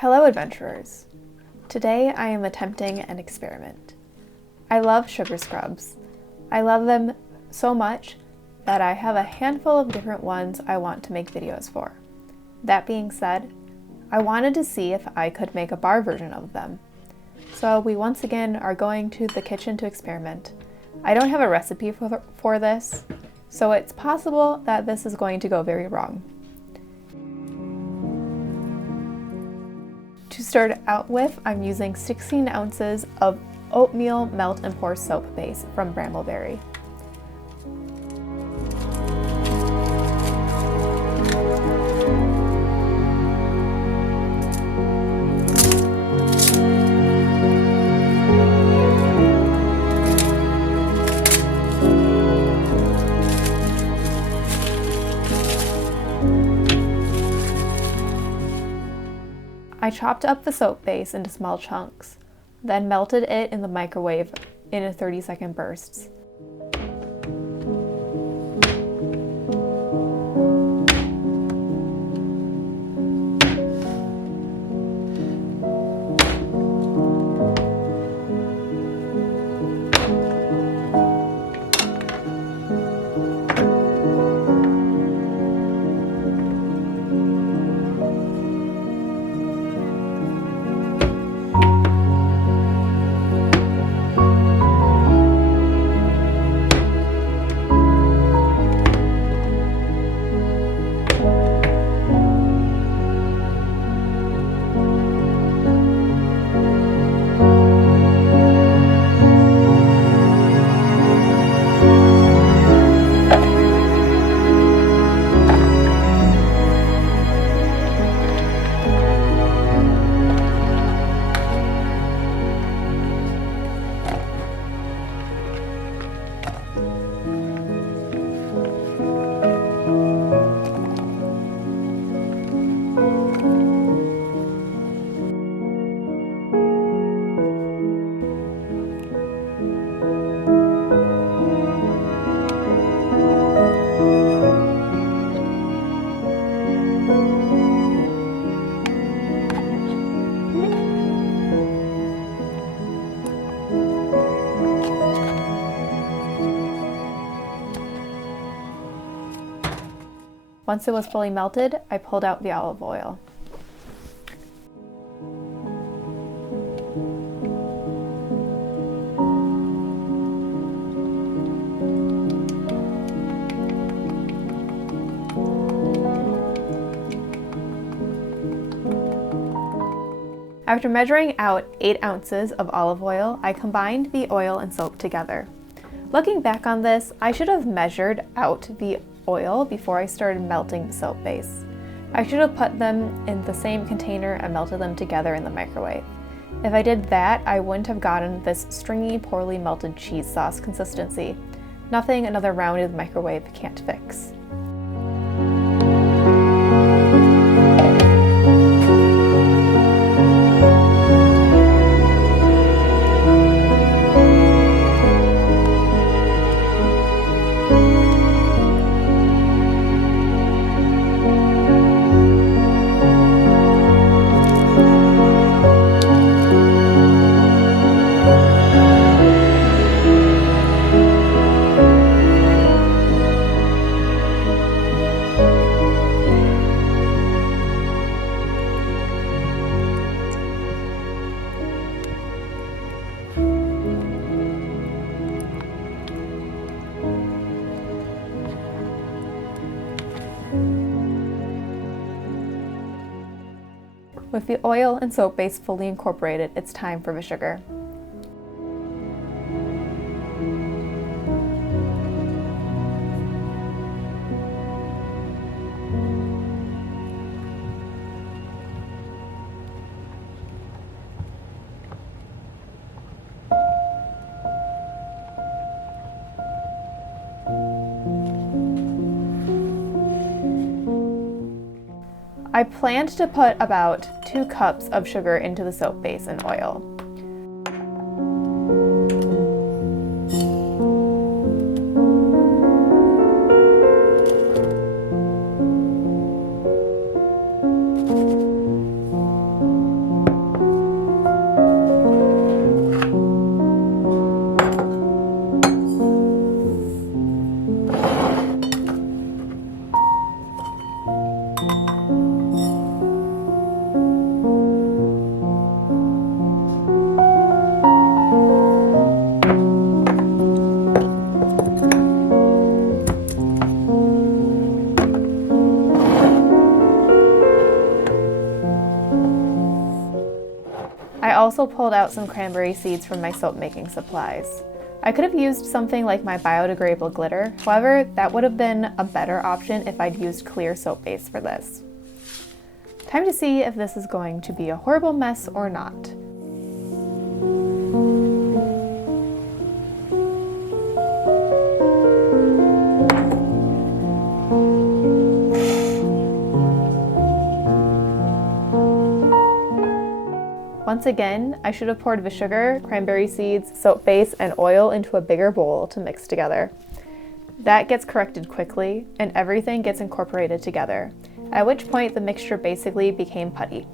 Hello adventurers! Today I am attempting an experiment. I love sugar scrubs. I love them so much that I have a handful of different ones I want to make videos for. That being said, I wanted to see if I could make a bar version of them. So we once again are going to the kitchen to experiment. I don't have a recipe for this, so it's possible that this is going to go very wrong. To start out with, I'm using 16 ounces of Oatmeal Melt and Pour soap base from BrambleBerry. I chopped up the soap base into small chunks, then melted it in the microwave in 30-second bursts. Once it was fully melted, I pulled out the olive oil. After measuring out 8 ounces of olive oil, I combined the oil and soap together. Looking back on this, I should have measured out the oil before I started melting the soap base. I should have put them in the same container and melted them together in the microwave. If I did that, I wouldn't have gotten this stringy, poorly melted cheese sauce consistency. Nothing another round in the microwave can't fix. With the oil and soap base fully incorporated, it's time for the sugar. I planned to put about 2 cups of sugar into the soap base and oil. also pulled out some cranberry seeds from my soap making supplies. I could have used something like my biodegradable glitter, however, that would have been a better option if I'd used clear soap base for this. Time to see if this is going to be a horrible mess or not. Once again, I should have poured the sugar, cranberry seeds, soap base, and oil into a bigger bowl to mix together. That gets corrected quickly, and everything gets incorporated together, at which point the mixture basically became putty.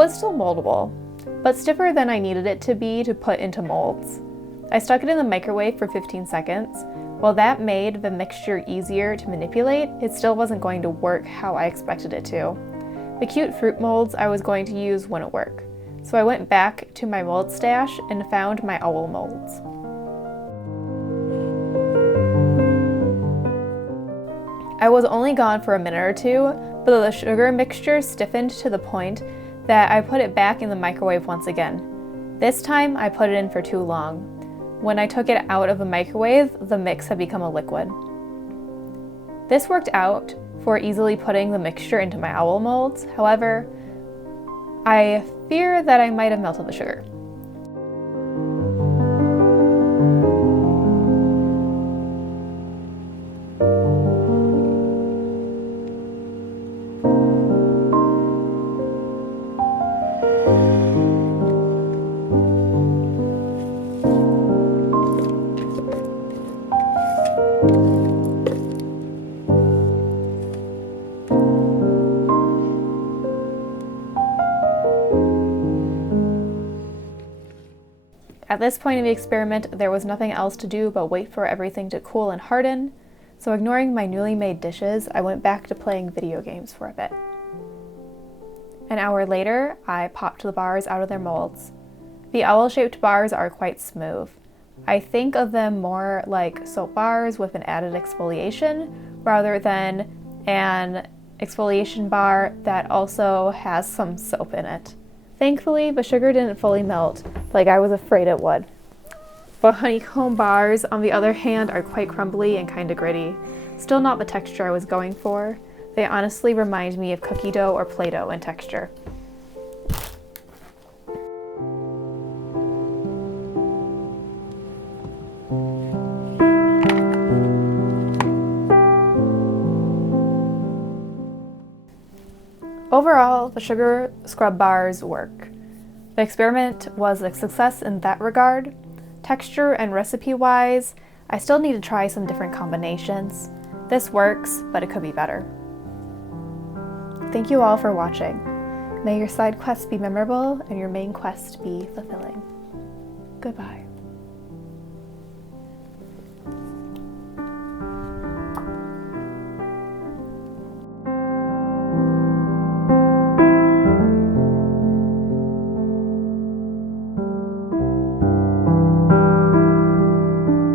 was still moldable, but stiffer than I needed it to be to put into molds. I stuck it in the microwave for 15 seconds. While that made the mixture easier to manipulate, it still wasn't going to work how I expected it to. The cute fruit molds I was going to use wouldn't work, so I went back to my mold stash and found my owl molds. I was only gone for a minute or two, but the sugar mixture stiffened to the point that I put it back in the microwave once again. This time I put it in for too long. when I took it out of the microwave, the mix had become a liquid. This worked out for easily putting the mixture into my owl molds. However, I fear that I might have melted the sugar. At this point in the experiment, there was nothing else to do but wait for everything to cool and harden, so ignoring my newly made dishes, I went back to playing video games for a bit. An hour later, I popped the bars out of their molds. The owl-shaped bars are quite smooth. I think of them more like soap bars with an added exfoliation, rather than an exfoliation bar that also has some soap in it. Thankfully, the sugar didn't fully melt like I was afraid it would. The honeycomb bars, on the other hand, are quite crumbly and kinda gritty. Still not the texture I was going for. They honestly remind me of cookie dough or Play-Doh in texture. Overall, the sugar scrub bars work. The experiment was a success in that regard. Texture and recipe-wise, I still need to try some different combinations. This works, but it could be better. Thank you all for watching. May your side quests be memorable and your main quest be fulfilling. Goodbye.